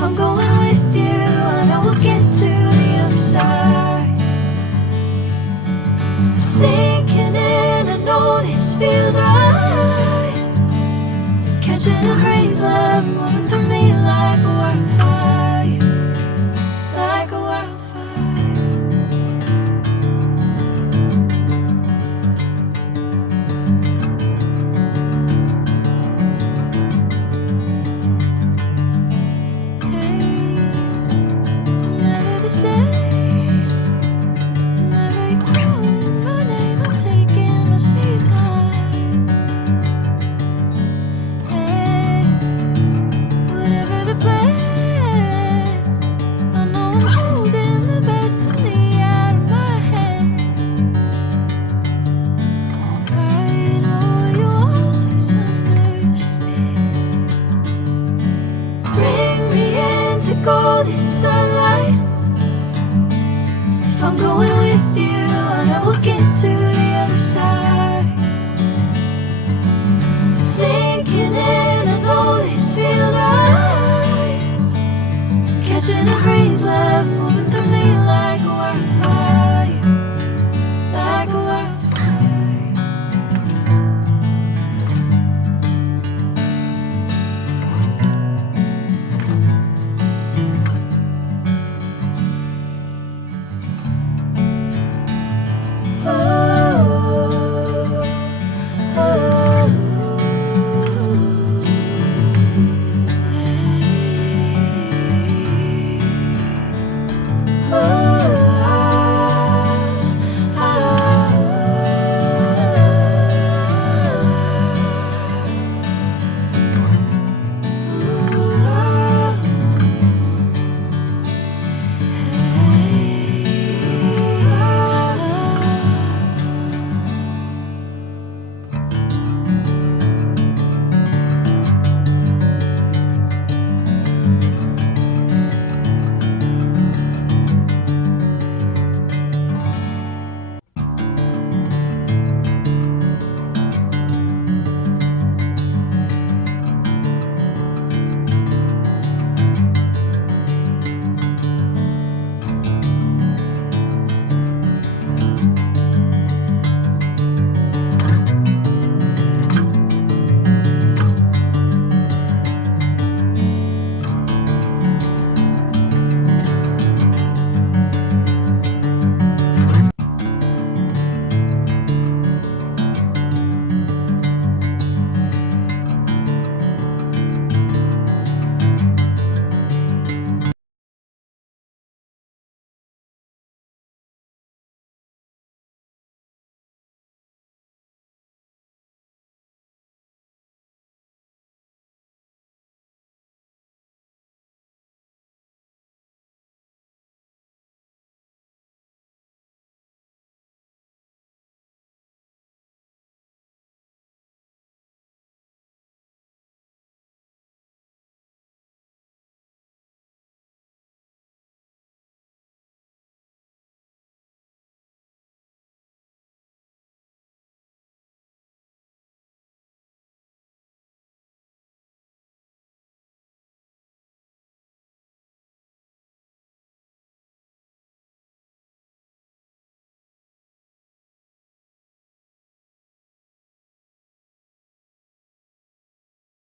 If I'm going with you, I know we'll get to the other side. Sinking in, I know this feels right. Catching a crazy love, moving through me like a wildfire, like a wildfire. Hey, I'm never the same. Whenever you're calling my name, I'm taking my sweet time. Hey, whatever the plan, I know I'm holding the best of me out of my hand. I know you always understand. Bring me into golden sunlight. If I'm going with you, I know we'll get to the other side. Sinking in, I know this feels right.